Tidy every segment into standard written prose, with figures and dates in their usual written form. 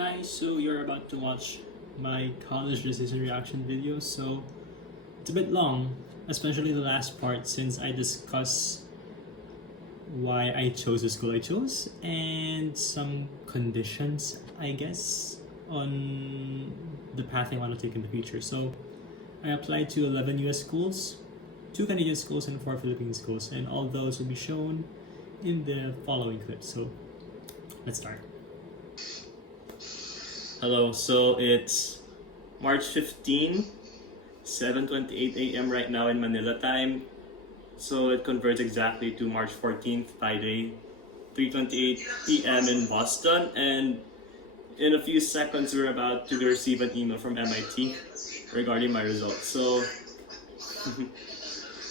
Hi, so you're about to watch my college decision reaction video, so it's a bit long, especially the last part since I discuss why I chose the school I chose and some conditions, I guess, on the path I want to take in the future. So I applied to 11 US schools, 2 Canadian schools, and 4 Philippine schools, and all those will be shown in the following clips. So let's start. Hello, so it's March 15, 7:28 a.m. right now in Manila time. So it converts exactly to March 14th, Friday, 3:28 p.m. in Boston. And in a few seconds, we're about to receive an email from MIT regarding my results. So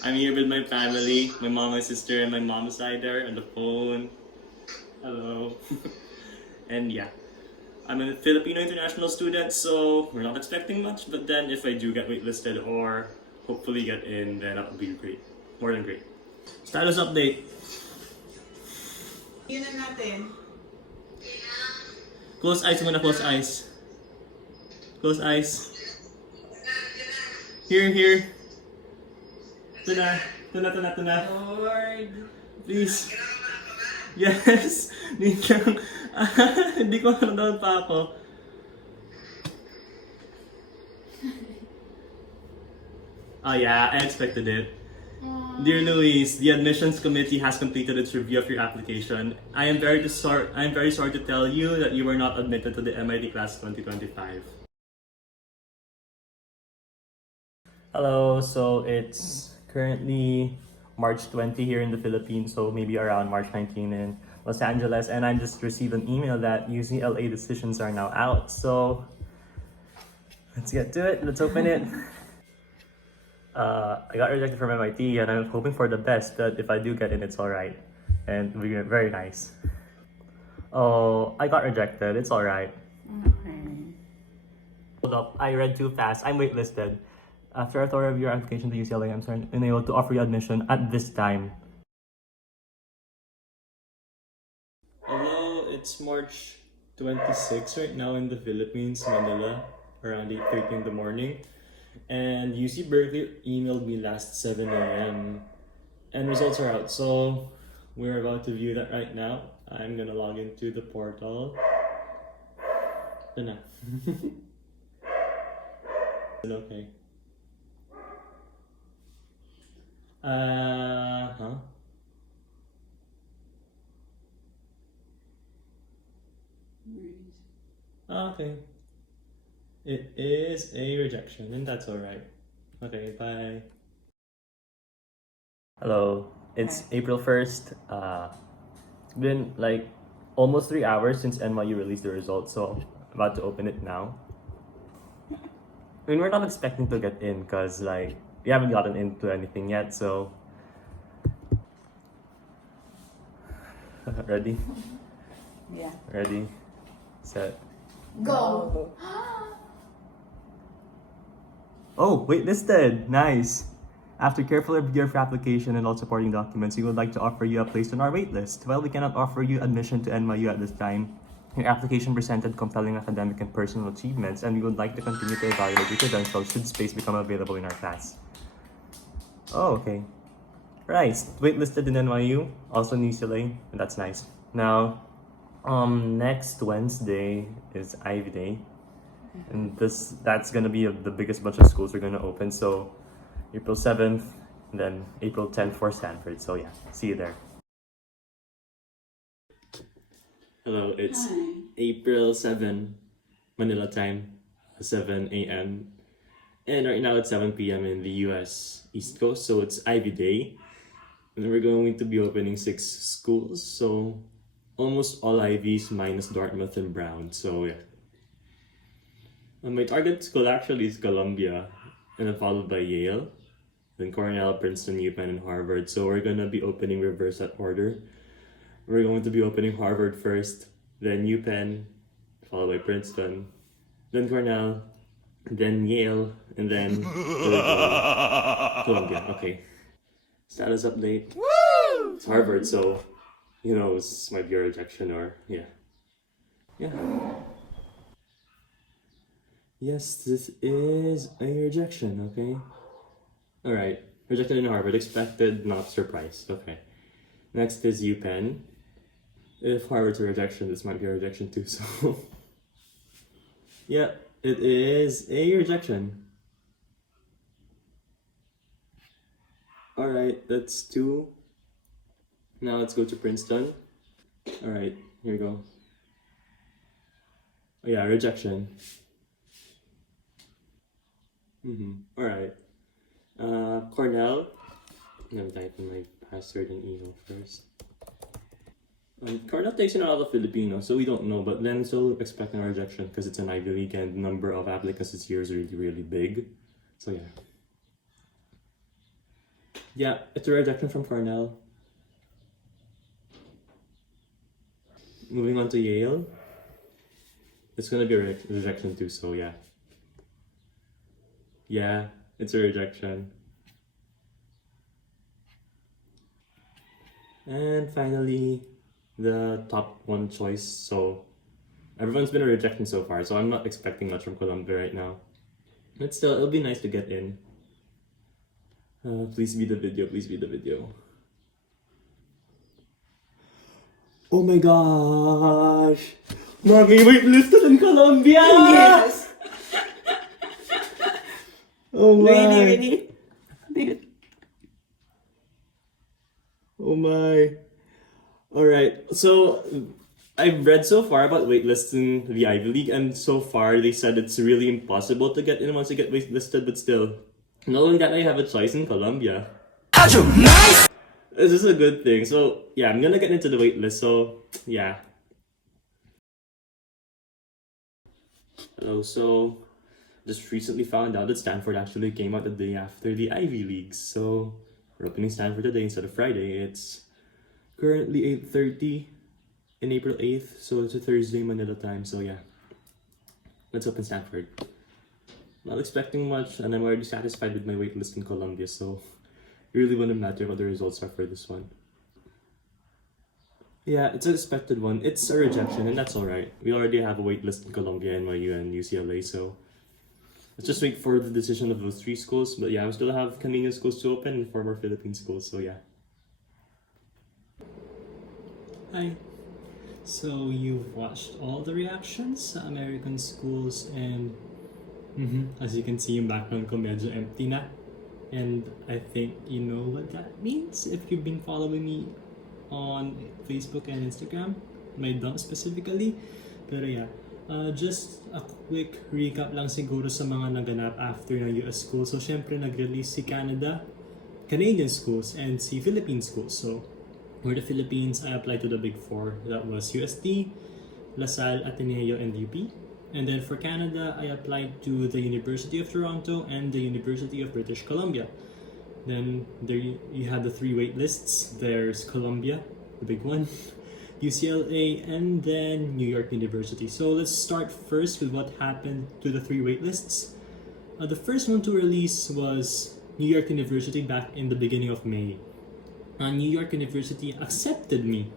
I'm here with my family, my mom, my sister, and my mom's side there on the phone. Hello. And yeah. I'm a Filipino international student, so we're not expecting much, but then if I do get waitlisted or hopefully get in, then that would be great. More than great. Status update. Yun na natin. Close eyes muna, close eyes. Close eyes. Here. Ito na. Lord. Please. Yes. Hindi ko down pa ako. Oh yeah, I expected it. Dear Luis, the admissions committee has completed its review of your application. I am very sorry to tell you that you were not admitted to the MIT class 2025. Hello, so it's currently March 20 here in the Philippines, so maybe around March 19 in Los Angeles, and I just received an email that UCLA decisions are now out. So let's get to it. Let's open it. I got rejected from MIT, and I'm hoping for the best that if I do get in, it's alright. And it'll be very nice. Oh, I got rejected. It's alright. Okay. Hold up, I read too fast. I'm waitlisted. After a thorough review of your application to UCLA, I'm unable to offer you admission at this time. Hello, it's March 26 right now in the Philippines, Manila, around 8:30 in the morning. And UC Berkeley emailed me last 7 a.m. and results are out, so we're about to view that right now. I'm gonna log into the portal. Ito na. Okay. Okay. It is a rejection, and that's alright. Okay, bye. Hello, it's April 1st. It's been like almost 3 hours since NYU released the results, so I'm about to open it now. I mean, we're not expecting to get in because like we haven't gotten into anything yet, so ready? Yeah. Ready, set, Go. Oh, waitlisted! Nice! After careful review of your application and all supporting documents, we would like to offer you a place on our waitlist. While we cannot offer you admission to NYU at this time, your application presented compelling academic and personal achievements, and we would like to continue to evaluate your credentials should space become available in our class. Oh, okay. Right, waitlisted in NYU, also in UCLA, and that's nice. Now, next Wednesday is Ivy Day. And that's gonna be the biggest bunch of schools we're gonna open. So April 7th, and then April 10th for Stanford. So yeah, see you there. Hello, it's April 7, Manila time, 7 a.m. And right now it's 7 p.m. in the US East Coast. So it's Ivy Day. And we're going to be opening 6 schools. So almost all Ivies minus Dartmouth and Brown. So yeah. And my target school actually is Columbia, and then followed by Yale, then Cornell, Princeton, UPenn, and Harvard. So we're gonna be opening reverse that order. We're going to be opening Harvard first, then UPenn, followed by Princeton, then Cornell, then Yale, and then Columbia. Okay. Status update. Woo! It's Harvard, so you know, this might be a rejection or yeah. Yes, this is a rejection, okay? Alright, rejected in Harvard, expected, not surprised, okay. Next is UPenn. If Harvard's a rejection, this might be a rejection too, so... yeah, it is a rejection. Alright, that's 2. Now let's go to Princeton. Alright, here we go. Oh yeah, rejection. Alright. Cornell. I'm gonna type in my password and email first. Cornell takes in a lot of Filipino, so we don't know, but then still expecting a rejection because it's an Ivy League and the number of applicants this year is really, really big. So yeah. Yeah, it's a rejection from Cornell. Moving on to Yale. It's gonna be a rejection too, so yeah. Yeah, it's a rejection. And finally, the top one choice. So everyone's been a rejection so far, so I'm not expecting much from Columbia right now. But still, it'll be nice to get in. Please be the video, please be the video. Oh my gosh! Mommy, waitlisted in Columbia! Yes. Oh my! Really? Oh my. Alright, so I've read so far about waitlisting the Ivy League, and so far they said it's really impossible to get in once you get waitlisted, but still, knowing that I have a choice in Columbia, this is a good thing. So yeah, I'm gonna get into the waitlist, so yeah. Hello, so just recently found out that Stanford actually came out the day after the Ivy Leagues, so we're opening Stanford today instead of Friday. It's currently 8:30 in April 8th, so it's a Thursday Manila time, so yeah. Let's open Stanford. Not expecting much, and I'm already satisfied with my waitlist in Columbia, so it really wouldn't matter what the results are for this one. Yeah, it's an expected one. It's a rejection, and that's alright. We already have a waitlist in Columbia, NYU, and UCLA, so let's just wait for the decision of those 3 schools. But yeah, we still have Canadian schools to open and 4 more Philippine schools, so yeah. Hi. So you've watched all the reactions sa American schools, and as you can see, yung background ko medyo empty na. And I think you know what that means if you've been following me on Facebook and Instagram, my dump specifically. Pero yeah, just a quick recap lang siguro sa mga naganap after ng US schools. So syempre nag-release si Canadian schools and si Philippine schools. So for the Philippines, I applied to the Big 4. That was UST, Salle, Ateneo, and UP. And then for Canada, I applied to the University of Toronto and the University of British Columbia. Then there you have the 3 wait lists. There's Columbia, the big one, UCLA, and then New York University. So let's start first with what happened to the 3 wait lists. The first one to release was New York University back in the beginning of May. New York University accepted me,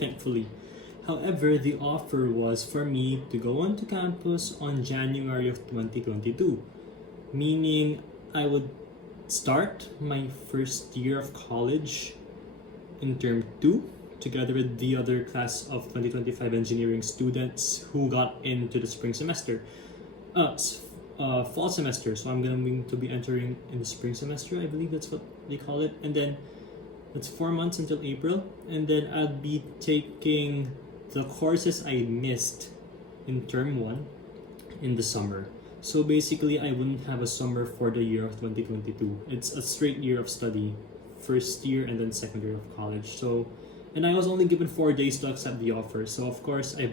thankfully. However, the offer was for me to go onto campus on January of 2022, meaning I would start my first year of college in term 2 together with the other class of 2025 engineering students who got into the spring semester. Fall semester, so I'm going to be entering in the spring semester, I believe that's what they call it. And then that's 4 months until April, and then I'll be taking the courses I missed in term 1 in the summer. So basically, I wouldn't have a summer for the year of 2022. It's a straight year of study, first year and then second year of college. So, and I was only given 4 days to accept the offer. So of course, I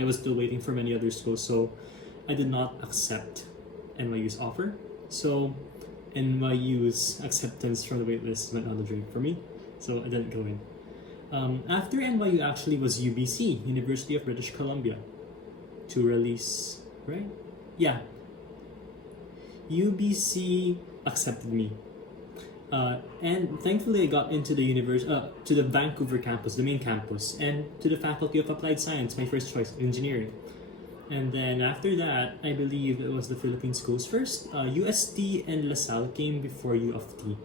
was still waiting for many other schools. So I did not accept NYU's offer. So NYU's acceptance from the waitlist went on the drain for me. So I didn't go in. After NYU actually was UBC, University of British Columbia, to release, right? Yeah. UBC accepted me. And thankfully I got into the to the Vancouver campus, the main campus, and to the Faculty of Applied Science, my first choice, engineering. And then after that, I believe it was the Philippine schools first. UST and LaSalle came before U of T,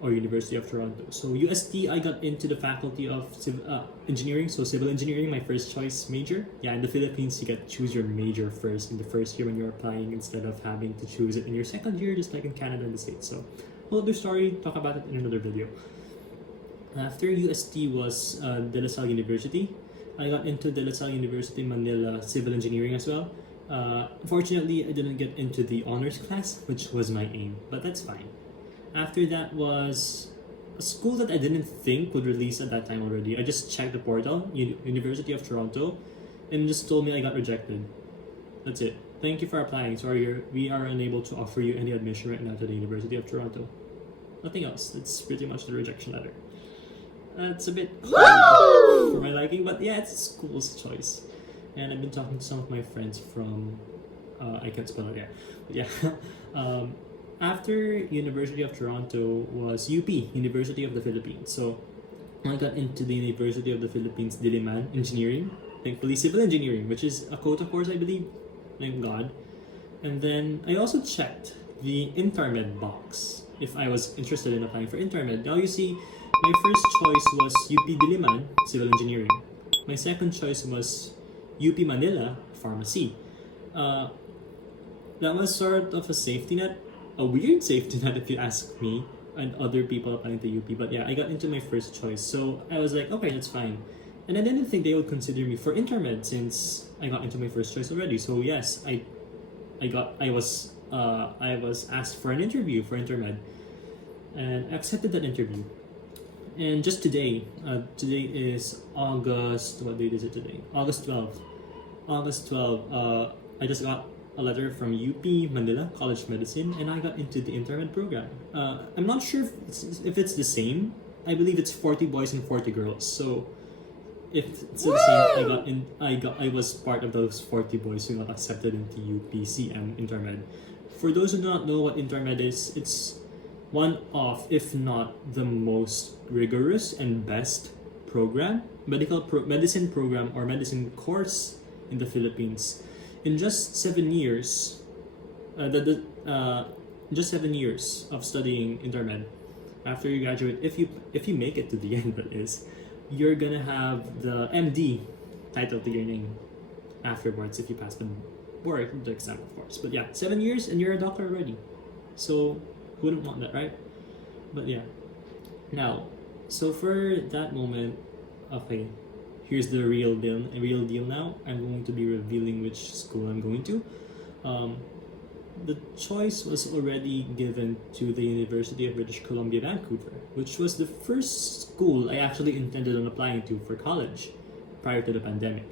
or University of Toronto. So UST, I got into the faculty of engineering, so civil engineering, my first choice major. Yeah, in the Philippines, you get to choose your major first in the first year when you're applying instead of having to choose it in your second year, just like in Canada and the States. So we'll do story, talk about it in another video. After UST was De La Salle University. I got into De La Salle University Manila civil engineering as well. Unfortunately, I didn't get into the honors class, which was my aim, but that's fine. After that was a school that I didn't think would release at that time already. I just checked the portal, University of Toronto, and just told me I got rejected. That's it. Thank you for applying. Sorry, we are unable to offer you any admission right now to the University of Toronto. Nothing else. That's pretty much the rejection letter. It's a bit hard for my liking, but yeah, it's a school's choice. And I've been talking to some of my friends from, I can't spell it, but yeah. After University of Toronto was UP, University of the Philippines. So I got into the University of the Philippines Diliman Engineering, thankfully civil engineering, which is a quota course, I believe, thank God. And then I also checked the Intermed box if I was interested in applying for Intermed. Now you see, my first choice was UP Diliman, Civil Engineering. My second choice was UP Manila, Pharmacy. That was sort of a safety net, a weird safety net if you ask me and other people applying to UP. But yeah, I got into my first choice. So I was like, okay, that's fine. And I didn't think they would consider me for Intermed since I got into my first choice already. So yes, I was asked for an interview for Intermed and accepted that interview. And just today is August, what date is it today? August 12th. I just got a letter from UP Manila College of Medicine and I got into the Intermed program. I'm not sure if it's the same. I believe it's 40 boys and 40 girls. So if it's the same, I was part of those 40 boys who got accepted into UPCM Intermed. For those who do not know what Intermed is, it's one of, if not the most rigorous and best program, medicine program or medicine course in the Philippines. In just 7 years, just 7 years of studying Intermed, after you graduate, if you make it to the end, that is, you're gonna have the MD title to your name afterwards if you pass the board, the exam, of course. But yeah, 7 years and you're a doctor already. So who wouldn't want that, right? But yeah. Now, so for that moment, okay, here's the real deal now. I'm going to be revealing which school I'm going to. The choice was already given to the University of British Columbia, Vancouver, which was the first school I actually intended on applying to for college prior to the pandemic.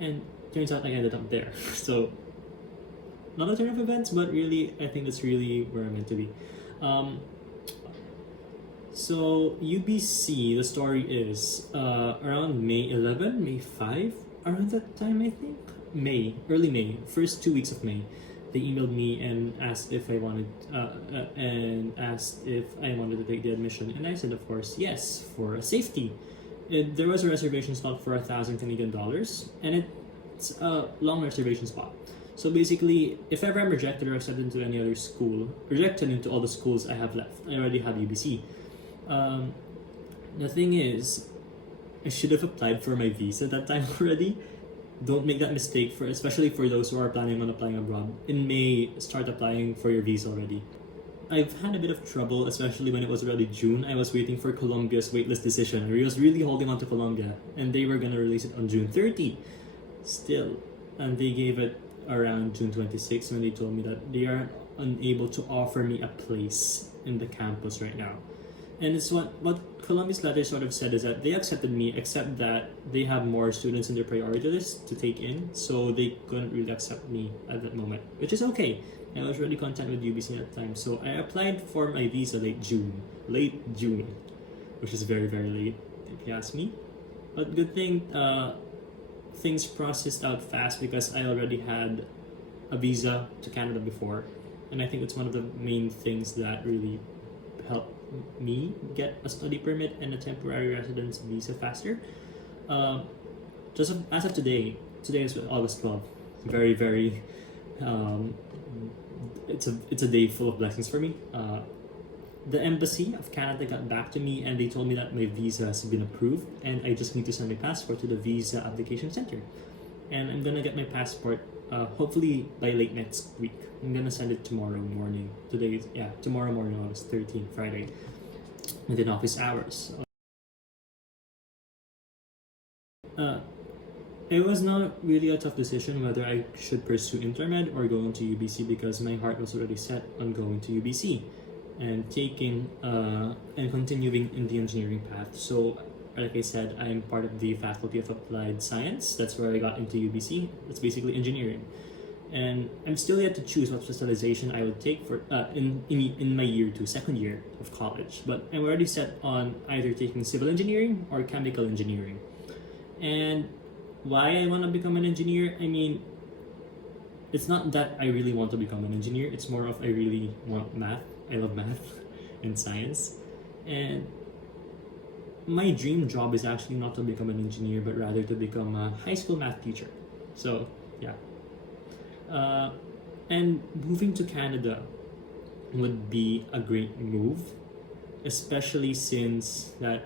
And turns out I ended up there. So, not a turn of events, but really, I think that's really where I'm meant to be. So UBC, the story is around May 11, May 5, around that time I think? Early May, first 2 weeks of May. They emailed me and asked if I wanted to take the admission, and I said of course yes for safety. There was a reservation spot for $1,000 Canadian dollars, and it's a long reservation spot. So basically, if ever I'm rejected or accepted into any other school, rejected into all the schools I have left, I already have UBC. The thing is, I should have applied for my visa that time already. Don't make that mistake, especially for those who are planning on applying abroad. In May, start applying for your visa already. I've had a bit of trouble, especially when it was already June. I was waiting for Colombia's waitlist decision. I was really holding on to Colombia, and they were gonna release it on June 30. Still, and they gave it around June 26 when they told me that they are unable to offer me a place in the campus right now. And it's what Columbia's letter sort of said is that they accepted me, except that they have more students in their priority list to take in, so they couldn't really accept me at that moment, which is okay. I was really content with UBC at the time, so I applied for my visa late June, which is very, very late if you ask me. But good thing, things processed out fast because I already had a visa to Canada before, and I think it's one of the main things that really helped me get a study permit and a temporary residence visa faster. Just as of today is August 12th. very, very. It's a day full of blessings for me. The embassy of Canada got back to me and they told me that my visa has been approved and I just need to send my passport to the visa application center. And I'm gonna get my passport hopefully by late next week. I'm gonna send it tomorrow morning. Tomorrow morning, August 13th, Friday, within office hours. It was not really a tough decision whether I should pursue intermed or go into UBC because my heart was already set on going to UBC and taking and continuing in the engineering path. So, like I said, I'm part of the Faculty of Applied Science. That's where I got into UBC. It's basically engineering, and I'm still yet to choose what specialization I would take for in my second year of college. But I'm already set on either taking civil engineering or chemical engineering, and why I want to become an engineer, I mean, it's not that I really want to become an engineer. It's more of I really want math. I love math and science. And my dream job is actually not to become an engineer, but rather to become a high school math teacher. So, yeah. And moving to Canada would be a great move, especially since that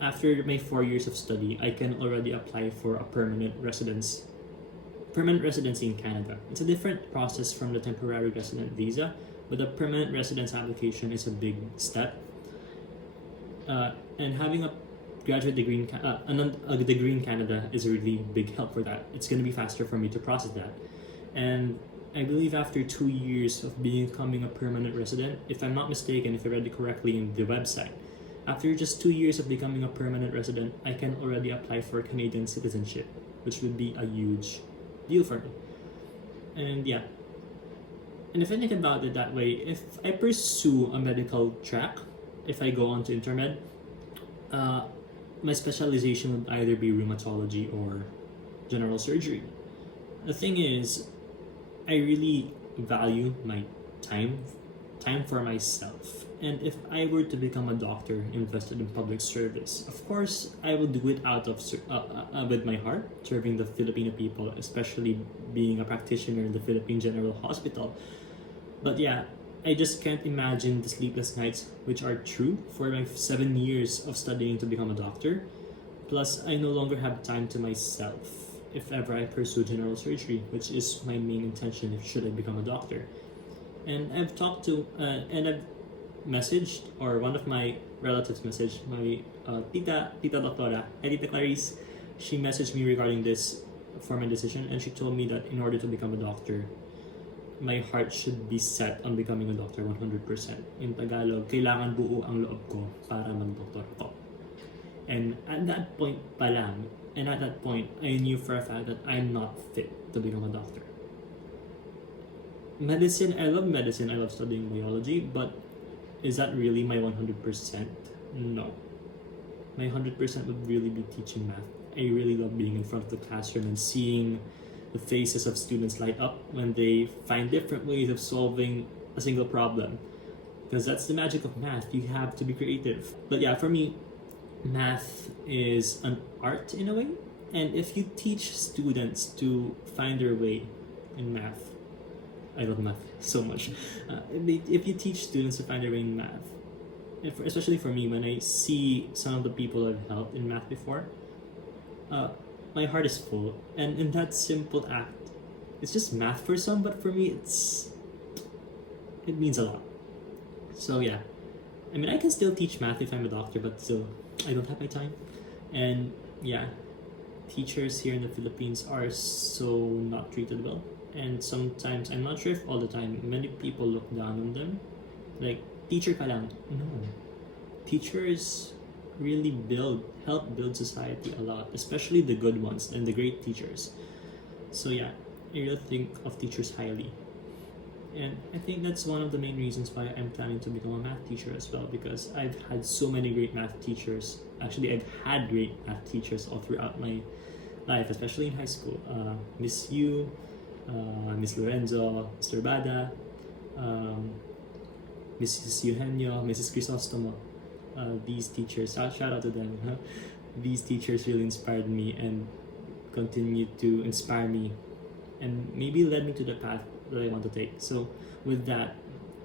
after my 4 years of study, I can already apply for a permanent residency in Canada. It's a different process from the temporary resident visa, but the permanent residence application is a big step. And having a graduate degree a degree in Canada is a really big help for that. It's going to be faster for me to process that. And I believe after 2 years of becoming a permanent resident, if I'm not mistaken, if I read it correctly in the website, after just 2 years of becoming a permanent resident, I can already apply for Canadian citizenship, which would be a huge deal for me. And yeah. And if I think about it that way, if I pursue a medical track, if I go on to intermed, my specialization would either be rheumatology or general surgery. The thing is, I really value my time for myself. And if I were to become a doctor invested in public service, of course, I will do it out of with my heart, serving the Filipino people, especially being a practitioner in the Philippine General Hospital. But yeah, I just can't imagine the sleepless nights, which are true for my 7 years of studying to become a doctor. Plus, I no longer have time to myself if ever I pursue general surgery, which is my main intention if should I become a doctor. And I've talked to, and I've messaged, or one of my relatives messaged, my tita doctora, Tita Clarice, she messaged me regarding this for my decision, and she told me that in order to become a doctor, my heart should be set on becoming a doctor 100%. In Tagalog, kailangan buo ang loob ko para mag-doktor ako. And at that point, I knew for a fact that I'm not fit to become a doctor. Medicine, I love studying biology, but is that really my 100%? No. My 100% would really be teaching math. I really love being in front of the classroom and seeing the faces of students light up when they find different ways of solving a single problem. Because that's the magic of math. You have to be creative. But yeah, for me, math is an art in a way. And if you teach students to find their way in math, I love math so much. If you teach students to find their way in math, especially for me, when I see some of the people I've helped in math before, my heart is full. And in that simple act, it's just math for some, but for me, it means a lot. So yeah, I mean, I can still teach math if I'm a doctor, but still, I don't have my time. And yeah, teachers here in the Philippines are so not treated well. And sometimes, I'm not sure if all the time, many people look down on them. Like, teacher ka lang. No. Teachers really help build society a lot, especially the good ones and the great teachers. So yeah, I really think of teachers highly. And I think that's one of the main reasons why I'm planning to become a math teacher as well, because I've had so many great math teachers. Actually, I've had great math teachers all throughout my life, especially in high school. Miss Yu, Miss Lorenzo, Mr. Bada, Mrs. Eugenio, Mrs. Crisostomo. These teachers, shout out to them. These teachers really inspired me and continue to inspire me and maybe led me to the path that I want to take. So with that,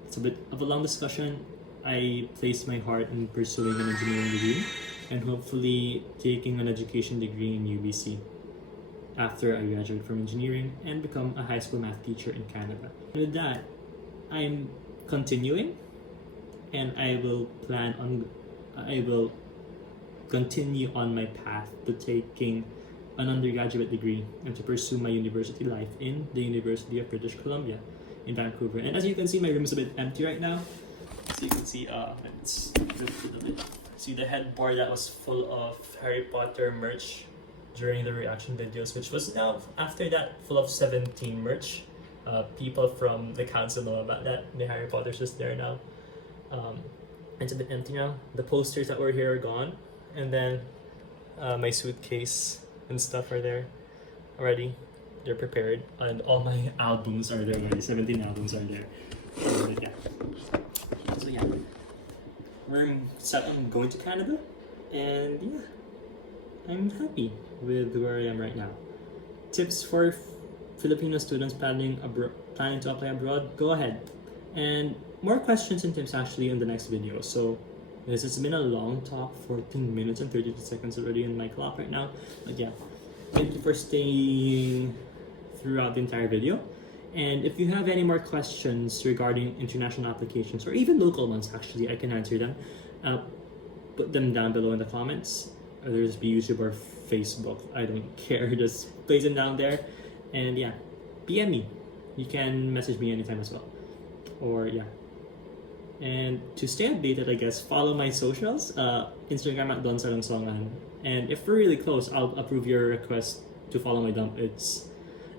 it's a bit of a long discussion. I placed my heart in pursuing an engineering degree and hopefully taking an education degree in UBC after I graduate from engineering and become a high school math teacher in Canada. With that, I'm continuing, and I will continue on my path to taking an undergraduate degree and to pursue my university life in the University of British Columbia in Vancouver. And as you can see, my room is a bit empty right now. So you can see, let's lift it a bit. See the headboard that was full of Harry Potter merch during the reaction videos, which was now after that full of 17 merch. People from the council know about that. The Harry Potter's just there now. It's a bit empty now. The posters that were here are gone, and then my suitcase and stuff are there already. They're prepared, and all my albums are there already. 17 albums are there. And, yeah. So yeah, we're set on going to Canada, and yeah, I'm happy with where I am right now. Tips for Filipino students planning to apply abroad, go ahead. And more questions and tips actually in the next video. So this has been a long talk, 14 minutes and 32 seconds already in my clock right now. But yeah, thank you for staying throughout the entire video. And if you have any more questions regarding international applications or even local ones, actually, I can answer them. Put them down below in the comments, whether it's be YouTube or Facebook. I don't care, just place them down there. And yeah, PM me. You can message me anytime as well. Or yeah. And to stay updated, I guess, follow my socials. Instagram at Don Salonsongan. And if we're really close, I'll approve your request to follow my dump. It's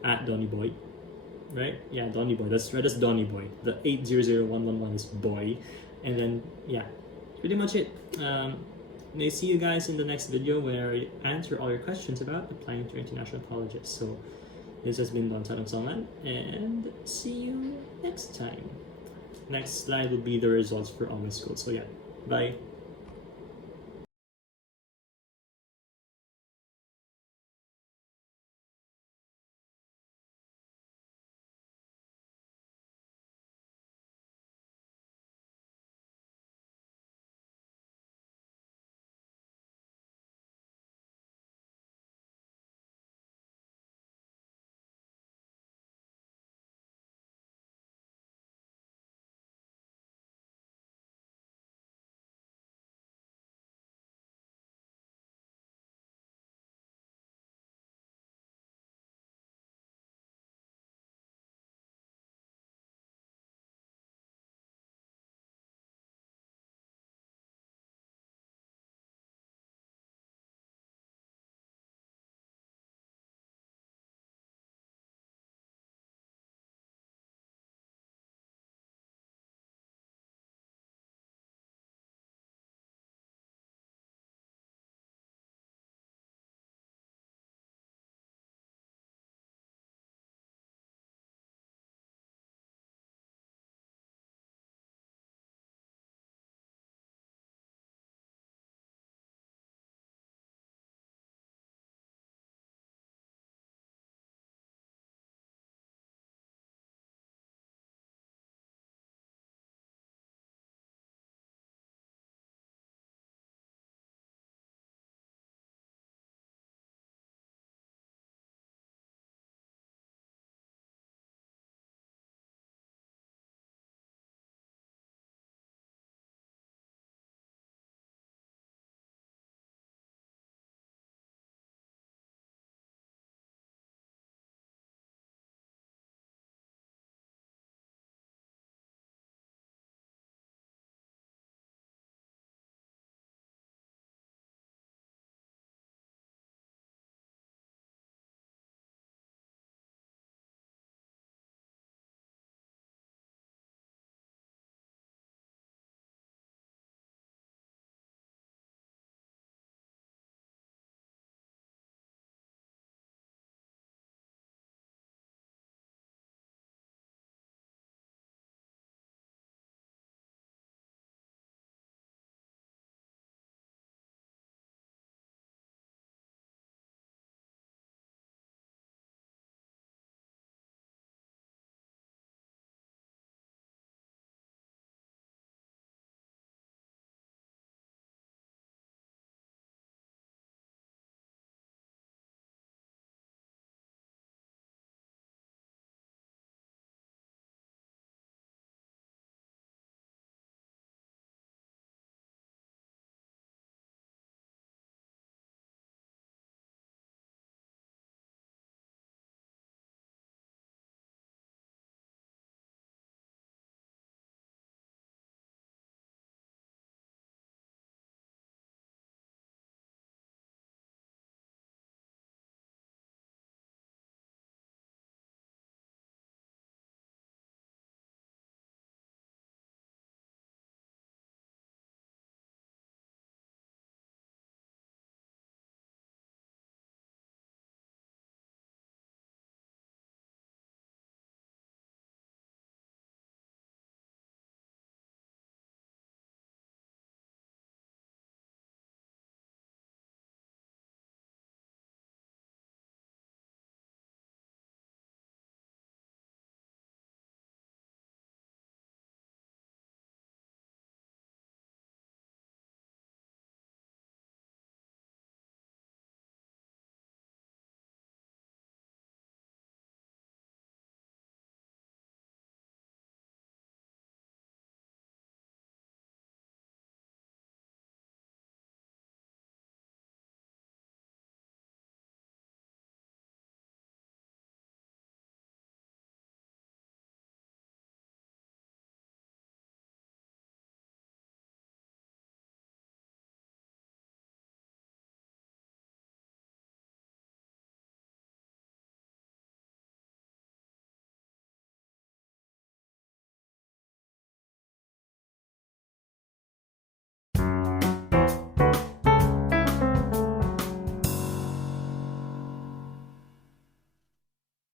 at Donnyboy. Right? Yeah, Donnyboy. That's Donnyboy. The 800111 is boy. And then yeah, pretty much it. May see you guys in the next video where I answer all your questions about applying to international colleges. So this has been Don Salonsongan, and see you next time. Next slide will be the results for all my schools. So yeah, bye.